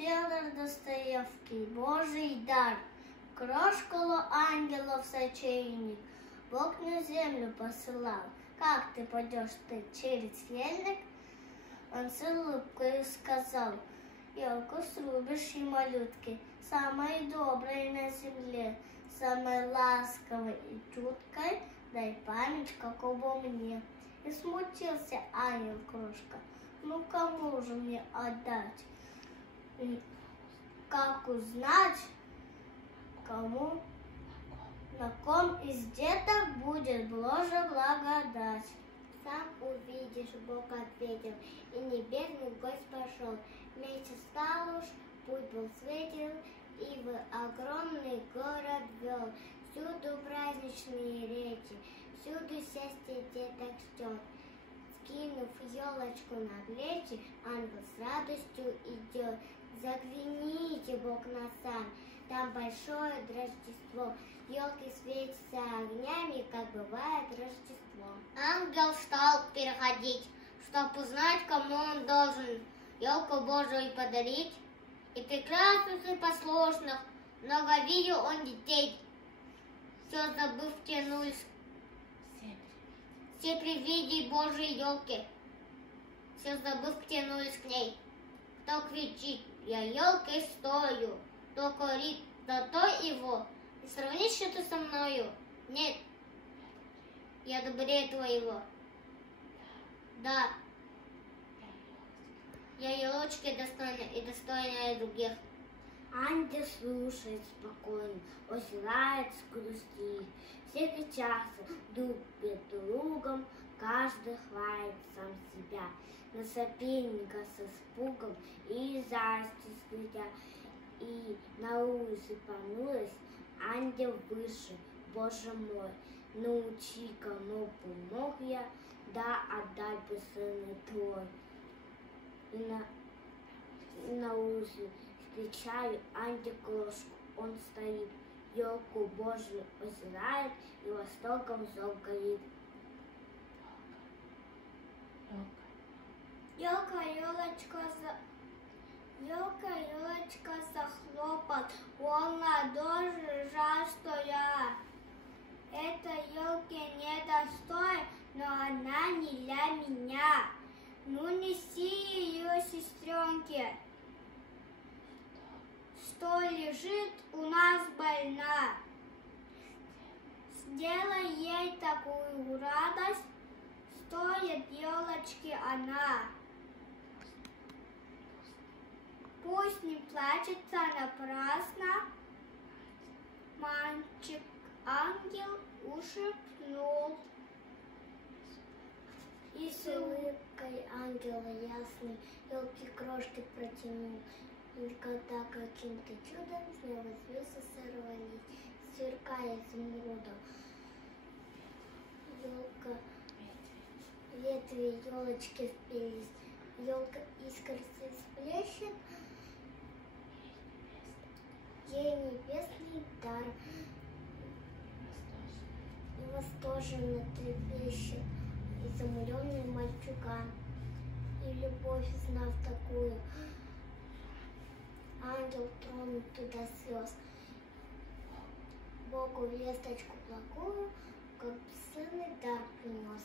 Федор Достоевский, Божий дар, крошкало ангелов сочельник, Бог на землю посылал. Как ты пойдешь ты через ельник? Он с улыбкой сказал: елку срубишь и малютки, самой доброй на земле, самой ласковой и чуткой, дай память, как обо мне. И смутился ангел-крошка: ну кому же мне отдать? Как узнать, кому, на ком из деток будет Божья благодать? Сам увидишь, Бог ответил, и небесный гость пошел. Месяц стал уж, путь был светел, и в огромный город вел. Всюду праздничные речи, всюду счастье деток ждет. Скинув елочку на плечи, ангел с радостью идет. Загляните, Бог, на сан, там большое Рождество. Елки светятся огнями, как бывает Рождество. Ангел стал переходить, чтоб узнать, кому он должен елку Божию подарить. И прекрасных, и послушных много видел он детей. Все забыв, тянулись все при виде Божьей елки. Все забыв, тянулись к ней. Кто кричит: я елкой стою, кто говорит: да то его. Не сравнишь ты со мною? Нет, я добрее твоего. Да, я елочки достойна и достойная других. Ангел слушает спокойно, озирает с грусти. Все кричатся друг перед другом, каждый хвалит сам себя. На соперника с испугом и завистью следя. И на улице понурясь, ангел выше: Боже мой, научи, кому помог я, да отдай бы сына твой. И на улице встречаю ангел-крошку, он стоит, елку Божию озирает и восторгом взор горит. Елка, елочка захлопал, он ладоши, жаль, что я этой елки не достоин, но она не для меня. Ну неси ее, сестренки, что лежит у нас больна. Сделай ей такую радость, стоит елочки она. Пусть не плачется напрасно, мальчик-ангел ушепнул. И с улыбкой ангела ясный елки-крошки протянул. И когда каким-то чудом с неба звезды сорвались, сверкая изумрудом, ветви елочки впились, елка искрится сплещет, ей небесный дар, и восторженно трепещет изумленный мальчуган. И любовь, знав такую, ангел тронут до слез, Богу весточку благую, как сыны дар принес.